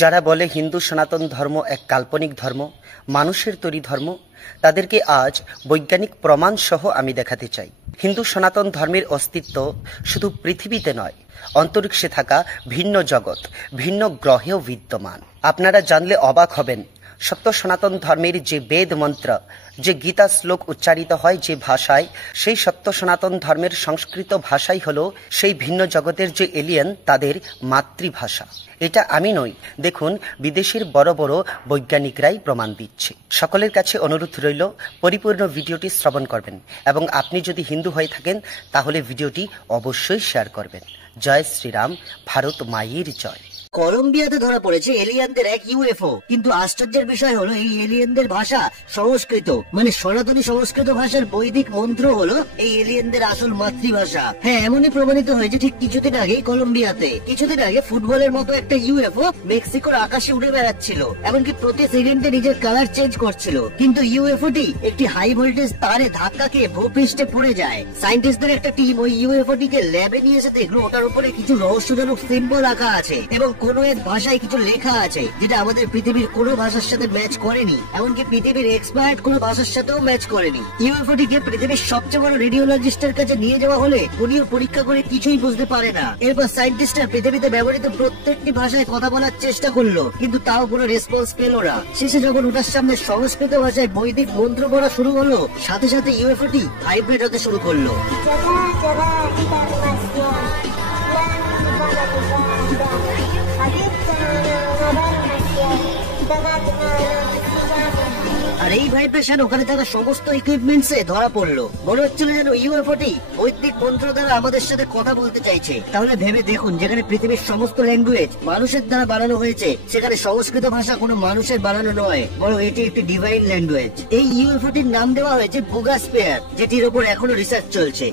যারা বলে হিন্দু সনাতন ধর্ম এক কাল্পনিক ধর্ম, মানুষের তৈরি ধর্ম, তাদেরকে আজ বৈজ্ঞানিক প্রমাণ সহ আমি দেখাতে চাই হিন্দু সনাতন ধর্মের অস্তিত্ব শুধু পৃথিবীতে নয়, অন্তরিক্ষে থাকা ভিন্ন জগৎ, ভিন্ন গ্রহেও বিদ্যমান। আপনারা জানলে অবাক হবেন, সত্য সনাতন ধর্মের যে বেদ মন্ত্র, যে গীতা শ্লোক উচ্চারিত হয় যে ভাষায়, সেই সত্য সনাতন ধর্মের সংস্কৃত ভাষাই হলো সেই ভিন্ন জগতের যে এলিয়েন তাদের মাতৃভাষা। এটা আমি নই, দেখুন বিদেশের বড় বড় বৈজ্ঞানিকরাই প্রমাণ দিচ্ছে। সকলের কাছে অনুরোধ রইল পরিপূর্ণ ভিডিওটি শ্রবণ করবেন এবং আপনি যদি হিন্দু হয়ে থাকেন তাহলে ভিডিওটি অবশ্যই শেয়ার করবেন। জয় শ্রীরাম, ভারত মায়ের জয়। কলম্বিয়াতে ধরা পড়েছে এলিয়েনদের এক ইউএফও, কিন্তু আশ্চর্যের বিষয় হলো এই এলিয়েনদের ভাষা সংস্কৃত, মানে সনাতনী সংস্কৃত ভাষার বৈদিক মন্ত্র হলো এই এলিয়েনদের আসল মাতৃভাষা। হ্যাঁ, এমনই প্রমাণিত হয়েছে ঠিক কিছুদিন আগে কলম্বিয়াতে। কিছুদিন আগে ফুটবলের মতো একটা ইউএফও মেক্সিকোর আকাশে উড়ে বেড়াচ্ছিল, এমনকি প্রতি সেকেন্ডে নিজের কালার চেঞ্জ করছিল। কিন্তু ইউএফওটি একটি হাই ভোল্টেজ তারে ধাক্কা খেয়ে ভূপৃষ্ঠে পড়ে যায়। সায়েন্টিস্টদের একটা টিম ওই ইউএফওটিকে ল্যাবে নিয়ে এসে দেখলো ওটার উপরে কিছু রহস্যজনক সিম্বল আঁকা আছে এবং কোনো এক ভাষায় কিছু লেখা আছে যেটা আমাদের পৃথিবীর কোনো ভাষার সাথে ম্যাচ করেনি, এমনকি পৃথিবীর এক্সপায়ার্ড কোনো ভাষার সাথেও ম্যাচ করেনি। ইউএফওটিকে পৃথিবীর সবচেয়ে বড় রেডিওলজিস্টের কাছে নিয়ে যাওয়া হলে উনিও পরীক্ষা করে কিছুই বুঝতে পারে না। এরপর সায়েন্টিস্টরা পৃথিবীতে ব্যবহৃত প্রত্যেকটি ভাষায় কথা বলার চেষ্টা করলো, কিন্তু তাও কোনো রেসপন্স পেল না। শেষে যখন ওটার সামনে সংস্কৃত ভাষায় বৈদিক মন্ত্র পড়া শুরু হলো, সাথে সাথে ইউএফওটি ভাইব্রেট হতে শুরু করলো। আর এই ভাইব্রেশন ওখানে থাকা সমস্ত ইকুইপমেন্টসে ধরা পড়লো। মনে হচ্ছিল যেন ইউএফওটি বৈদিক মন্ত্র দ্বারা আমাদের সাথে কথা বলতে চাইছে। তাহলে ভেবে দেখুন, যেখানে পৃথিবীর সমস্ত ল্যাঙ্গুয়েজ মানুষের দ্বারা বানানো হয়েছে, সেখানে সংস্কৃত ভাষা কোনো মানুষের বানানো নয়, বরং এটি একটি ডিভাইন ল্যাঙ্গুয়েজ। এই ইউএফওটির নাম দেওয়া হয়েছে বুগা স্পেয়ার, যেটির উপর এখনো রিসার্চ চলছে।